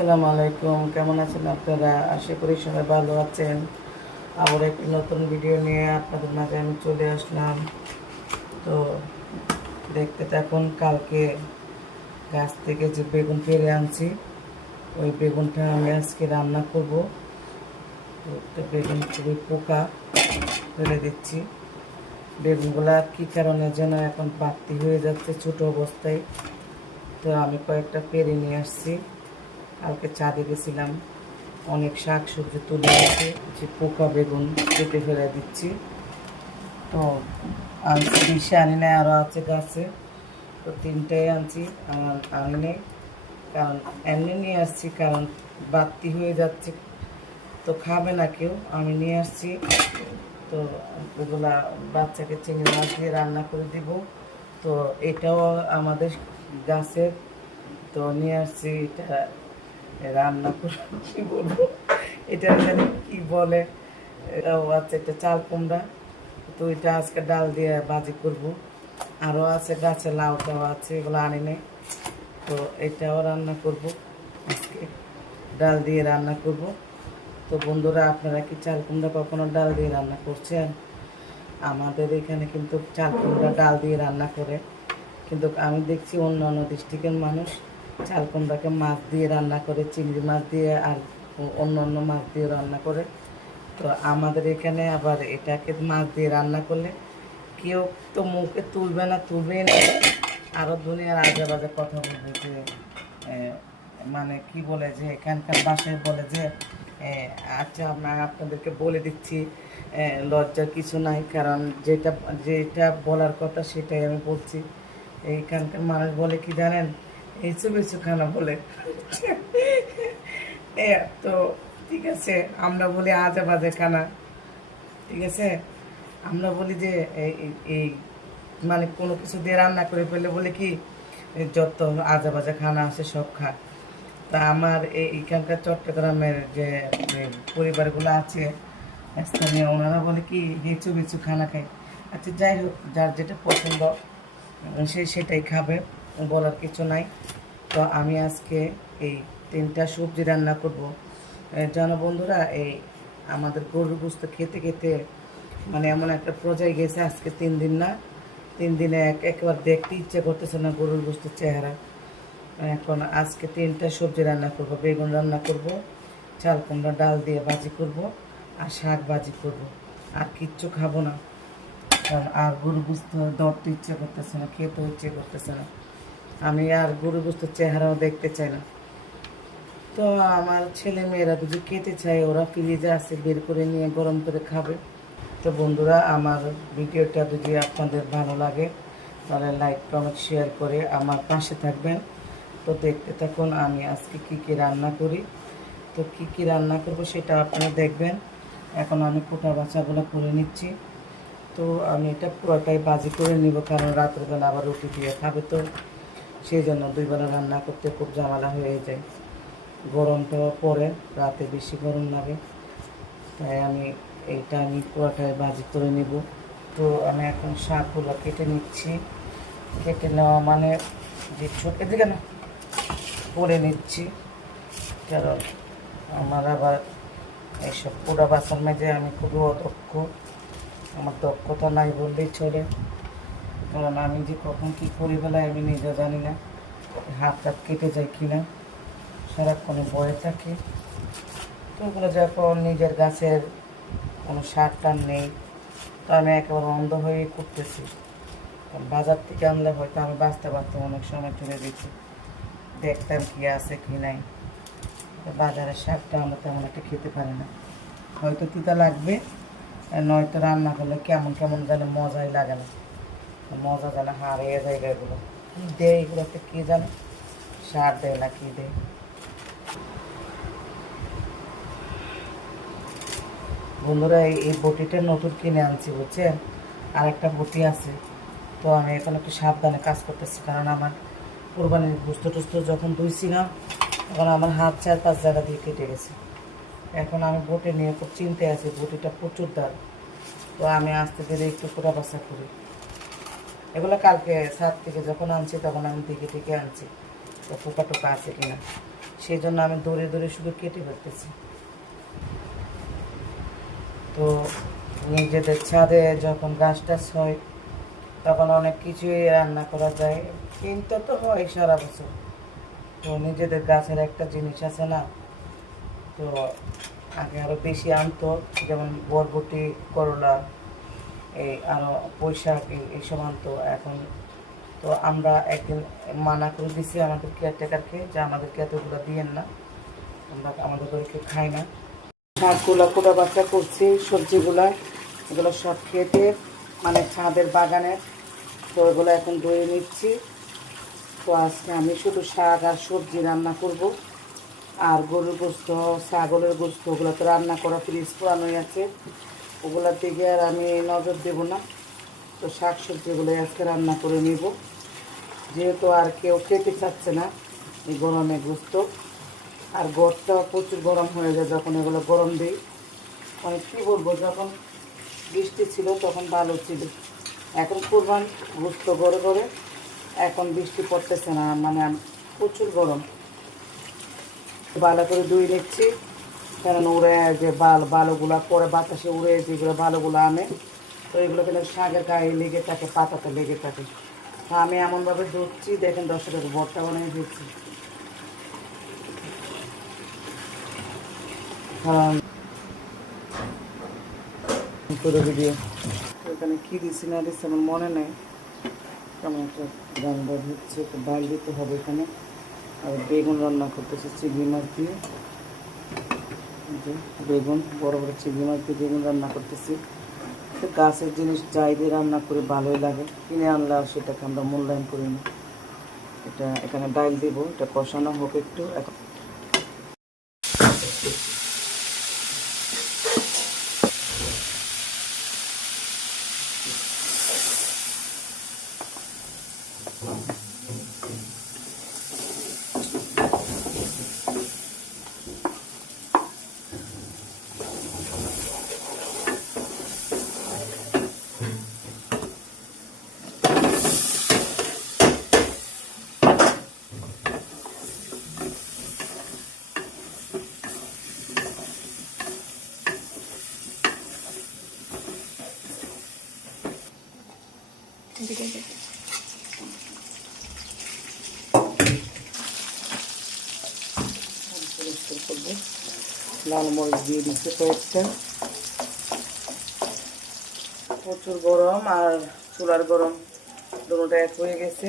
আসসালামু আলাইকুম। কেমন আছেন আপনারা? আশা করি সবাই ভালো আছেন। আবার একটি নতুন ভিডিও নিয়ে আপনাদের মাঝে আমি চলে আসলাম। তো দেখতে থাকুন, কালকে গাছ থেকে যে বেগুন পেরে আনছি, ওই বেগুনটা আমি আজকে রান্না করব। তো বেগুন খুবই পোকা ফেলে দিচ্ছি। বেগুনগুলা কী কারণে যেন এখন বাড়তি হয়ে যাচ্ছে ছোট অবস্থায়। তো আমি কয়েকটা পেরে নিয়ে আসছি। কালকে চাঁদে গেছিলাম। অনেক শাক সবজি তুলে এসে যে পোকা বেগুন কেটে ফেলে দিচ্ছি। তো আনছি বেশি আনি নাই আরও আছে গাছে। তো তিনটাই আনছি, আমার আনি নেই। কারণ এমনি নিয়ে আসছি, কারণ বাড়তি হয়ে যাচ্ছে। তো খাবে না কেউ, আমি নিয়ে আসছি। তো ওগুলা বাচ্চাকে চিংড়ি মাছ দিয়ে রান্না করে দিব। তো এটাও আমাদের গাছের। তো নিয়ে আসছি এটা রান্না করে কি বলব? এটা জানি কি বলে? এটাও আছে একটা চাল কুমড়া, তো এটা আজকে ডাল দিয়ে ভাজি করব। আরও আছে গাছে লাউটাও আছে, এগুলো আনি নেই। তো এটাও রান্না করব আজকে। ডাল দিয়ে রান্না করব। তো বন্ধুরা, আপনারা কি চাল কুমড়া কখনো ডাল দিয়ে রান্না করছেন? আমাদের এখানে কিন্তু চাল কুমড়া ডাল দিয়ে রান্না করে। কিন্তু আমি দেখছি অন্য অন্য ডিস্ট্রিক্টের মানুষ চাল মাছ দিয়ে রান্না করে, চিংড়ি মাছ দিয়ে আর অন্য অন্য মাছ দিয়ে রান্না করে। তো আমাদের এখানে আবার এটাকে মাছ দিয়ে রান্না করলে কেউ তো মুখে তুলবে না, তুলবেই না। আরও দুনিয়ার আজে বাজে কথা বলবে যে মানে কি বলে যে, এখানকার বাসায় বলে যে আচ্ছা আমরা আপনাদেরকে বলে দিচ্ছি লজ্জার কিছু নাই, কারণ যেটা যেটা বলার কথা সেটাই আমি বলছি। এইখানকার মানুষ বলে কি জানেন? এইসব কিছু খানা বলে এ, তো ঠিক আছে আমরা বলি আজে বাজে খানা। ঠিক আছে? আমরা বলি যে এই মানে কোনো কিছু দিয়ে রান্না করে ফেলে বলে কি যত আজে বাজে খানা আছে সব খা। তা আমার এই এখানকার চট্টগ্রামের যে যে পরিবারগুলো আছে স্থানীয় ওনারা বলে কি হিচু বিচু খানা খায় আচ্ছা যাই হোক যার যেটা পছন্দ সে সেটাই খাবে বলার কিছু নাই। তো আমি আজকে এই তিনটা সবজি রান্না করব। জানো বন্ধুরা এই আমাদের গরুর গোস্ত খেতে খেতে মানে এমন একটা পর্যায়ে গেছে, আজকে তিন দিন না, তিন দিনে এক একবার দেখতে ইচ্ছে করতেছে না গরুর গোস্তের চেহারা। এখন আজকে তিনটা সবজি রান্না করব, বেগুন রান্না করব, চাল কুমড়া, ডাল দিয়ে ভাজি করব, আর শাক ভাজি করব। আর কিচ্ছু খাব না। আর গরু বুঝতে দরতে ইচ্ছে করতেছে না খেতে ইচ্ছে করতেছে না। আমি আর গরু চেহারাও দেখতে চাই না। তো আমার ছেলে মেয়েরা যদি খেতে চায়, ওরা ফ্রিজে আছে, বের করে নিয়ে গরম করে খাবে। তো বন্ধুরা, আমার ভিডিওটা যদি আপনাদের ভালো লাগে, তাহলে লাইক কমেন্ট শেয়ার করে আমার পাশে থাকবেন। তো দেখতে থাকুন আমি আজকে কি কি রান্না করি। তো কি কি রান্না করব সেটা আপনারা দেখবেন। এখন আমি কোটা বাচ্চাগুলো করে নিচ্ছি। তো আমি এটা পুরোটাই বাজি করে নিব, কারণ রাত্রেবেলা আবার রুটি দিয়ে খাবে তো। সেই জন্য দুইবেলা রান্না করতে খুব ঝামেলা হয়ে যায়। গরমটা পরে, রাতে বেশি গরম লাগে। তাই আমি এইটা আমি পুরোটাই বাজি করে নিব। তো আমি এখন শাকগুলো কেটে নিচ্ছি। কেটে নেওয়া মানে যে ছোট দিকে না করে নিচ্ছি। কারণ আমার আবার এইসব পোড়া বাসন মেজে আমি খুবই অদক্ষ। আমার দক্ষতা নাই বললেই চলে। কারণ আমি যে কখন কী করি বেলায় আমি নিজে জানি না, হাত টাত কেটে যায় কি কিনা সারাক্ষণে বয়ে থাকে। তো ওগুলো যখন নিজের গাছের কোনো সার টার নেই, তো আমি একেবারে অন্ধ হয়ে করতেছি। বাজার থেকে আনলে হয়তো আমি বাঁচতে পারতাম, অনেক সময় তুলে দিচ্ছি দেখতাম কি আছে কি নাই। বাজারের শাকটা আমরা তেমন একটা খেতে পারি না। হয়তো তিতা লাগবে নয়তো রান্না করলে কেমন কেমন যেন মজাই লাগে না। মজা যেন হারিয়ে যায় এগুলো। কী দেয় এগুলোতে কে জানে? সার দেয় না কী দেয়? বন্ধুরা, এই বটিটা নতুন কিনে আনছি, বুঝছেন? আর একটা বটি আছে। তো আমি এখন একটু সাবধানে কাজ করতেছি, কারণ আমার কোরবানির বুস্ত টুস্ত যখন ধুইছিলাম, তখন আমার হাত চার পাঁচ জায়গা দিয়ে কেটে গেছে। এখন আমি বটি নিয়ে খুব চিনতে আছি, বটিটা প্রচুর দাম। তো আমি আস্তে ধীরে একটু কোটা বাসা করি। এগুলো কালকে সাত থেকে যখন আনছি, তখন আমি দিকে দিকে আনছি তো পোকা টোকা আছে কিনা। সেই জন্য আমি দৌড়ে দৌড়ে শুধু কেটে ফেলতেছি। তো নিজেদের ছাদে যখন গাছ টাছ হয়, তখন অনেক কিছুই রান্না করা যায়। কিনতে তো হয় সারা বছর। তো নিজেদের গাছের একটা জিনিস আছে না, তো আগে আরও বেশি আনতো। যেমন বরবটি, করলা এই আরও বৈশাখ, এই- আনতো এখন। তো আমরা একদিন মানা করে দিছি আমাদের কেয়ারটেকারকে যে আমাদেরকে এতগুলো দিয়েন না। আমরা আমাদের ঘরে খাই না। শাকগুলো কোটা বাচ্চা করছি, সবজিগুলা, এগুলো সব কেটে মানে ছাদের বাগানের তো এগুলো এখন ধুয়ে নিচ্ছি। তো আজকে আমি শুধু শাক আর সবজি রান্না করব। আর গরুর গোস্ত, ছাগলের গোস্ত, ওগুলো তো রান্না করা ফ্রিজ পুরানোই আছে। ওগুলোর দিকে আর আমি নজর দেব না। তো শাক সবজিগুলো আজকে রান্না করে নিব। যেহেতু আর কেউ খেতে চাচ্ছে না এই গরমে গোস্ত। আর গড়টা প্রচুর গরম হয়ে যায় যখন এগুলো গরম দিই। মানে কী বলব, যখন বৃষ্টি ছিল তখন ভালো ছিল। এখন কুরবান গুস্ত গড়ে গড়ে এখন বৃষ্টি পড়তেছে না মানে প্রচুর গরম। ভালো করে ধুয়ে নিচ্ছি। কারণ উড়ে যে বাল, বালুগুলা পরে বাতাসে উড়ে যেগুলো ভালোগুলো আনে, তো এগুলো কিন্তু শাকের গায়ে লেগে থাকে, পাতাতে লেগে থাকে। তো আমি এমনভাবে ধরছি, দেখেন দর্শকের বরটা বানিয়ে দিচ্ছি। করে ভিডিও এখানে কী দিচ্ছি না দিচ্ছি আমার মনে নেই। কেমন একটা রান্না হচ্ছে তো ডাল দিতে হবে এখানে। আর বেগুন রান্না করতেছে, চিংড়ি মাছ দিয়ে। বেগুন, বড় বড় চিংড়ি মাছ দিয়ে বেগুন রান্না করতেছি। তো গাছের জিনিস যাই দিয়ে রান্না করে ভালোই লাগে। কিনে আনলে আর সেটাকে আমরা মূল্যায়ন করি না। এটা এখানে ডাইল দেবো, এটা কষানো হোক একটু। এখন পরিষ্কার করব। লাল মরিচ দিয়ে দিচ্ছে কয়েকটা। প্রচুর গরম আর চুলার গরম দুটোটা এক হয়ে গেছে।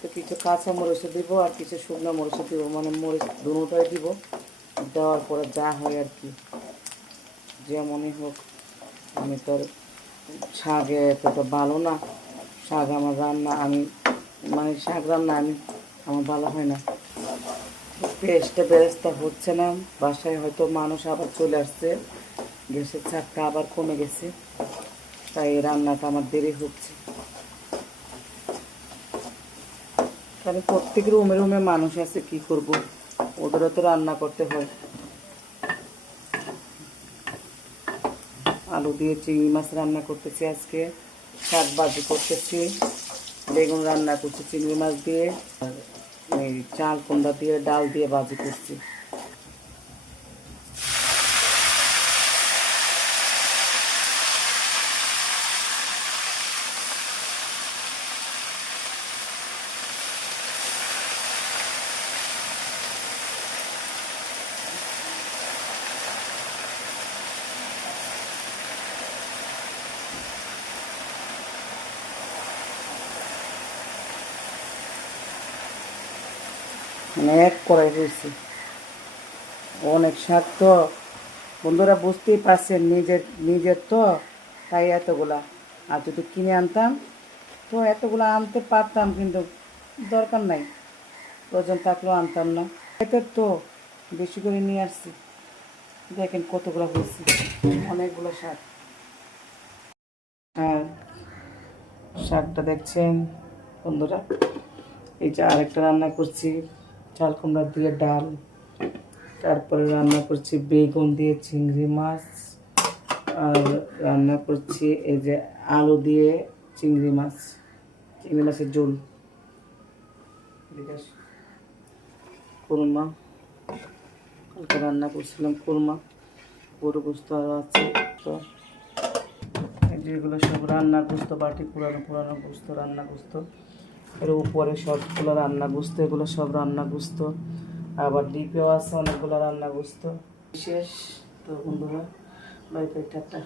তো কিছু কাঁচা মরিচও দিব আর কিছু শুকনো মরিচও দিব। মানে মরিচ দুটোটাই দিব। দেওয়ার পরে যা হয় আর কি। যেমনই হোক, আমি তো আর শাকে এতটা ভালো না। শাক আমার রান্না, আমি মানে শাক রান্না আমি আমার ভালো হয় না। পেস্টটা বেরেস্তা হচ্ছে না। বাসায় হয়তো মানুষ আবার চলে আসছে। গ্যাসের চাপটা আবার কমে গেছে। তাই রান্নাটা আমার দেরি হচ্ছে। তাহলে প্রত্যেক রুমে রুমে মানুষ আছে, কি করব? ওদেরও তো রান্না করতে হয়। আলু দিয়ে চিংড়ি মাছ রান্না করতেছি আজকে। শাক ভাজি করতেছি। বেগুন রান্না করছি চিংড়ি মাছ দিয়ে। এই চাল কুমড়া দিয়ে ডাল দিয়ে ভাজি করছি। মানে এক করাই হয়েছে অনেক শাক তো বন্ধুরা বুঝতেই পারছেন নিজের নিজের তো, তাই এতগুলা। আর যদি কিনে আনতাম, তো এতগুলো আনতে পারতাম, কিন্তু দরকার নাই। প্রয়োজন থাকলেও আনতাম না। এতে তো বেশি করে নিয়ে আসছি। দেখেন কতগুলো হয়েছে। অনেকগুলো শাক। আর শাকটা দেখছেন বন্ধুরা? এই যে আরেকটা রান্না করছি। চাল কুমড়া দিয়ে ডাল, তারপরে রান্না করছি বেগুন দিয়ে চিংড়ি মাছ, আর রান্না করছি এই যে আলু দিয়ে চিংড়ি মাছ, চিংড়ি মাছের ঝোল। কুরমা, কালকে রান্না করছিলাম কুরমা, গরু গোস্ত আরও আছে তো এই যে সব রান্না গোস্ত, বাটি পুরানো পুরানো গোস্ত রান্না গোস্ত। এর উপরে সবগুলো রান্না গুছতো এগুলো সব রান্না গুছতো আবার ডিপেও আছে অনেকগুলো রান্না গুছতো শেষ তো বন্ধুরা, বাড়িতে টাটা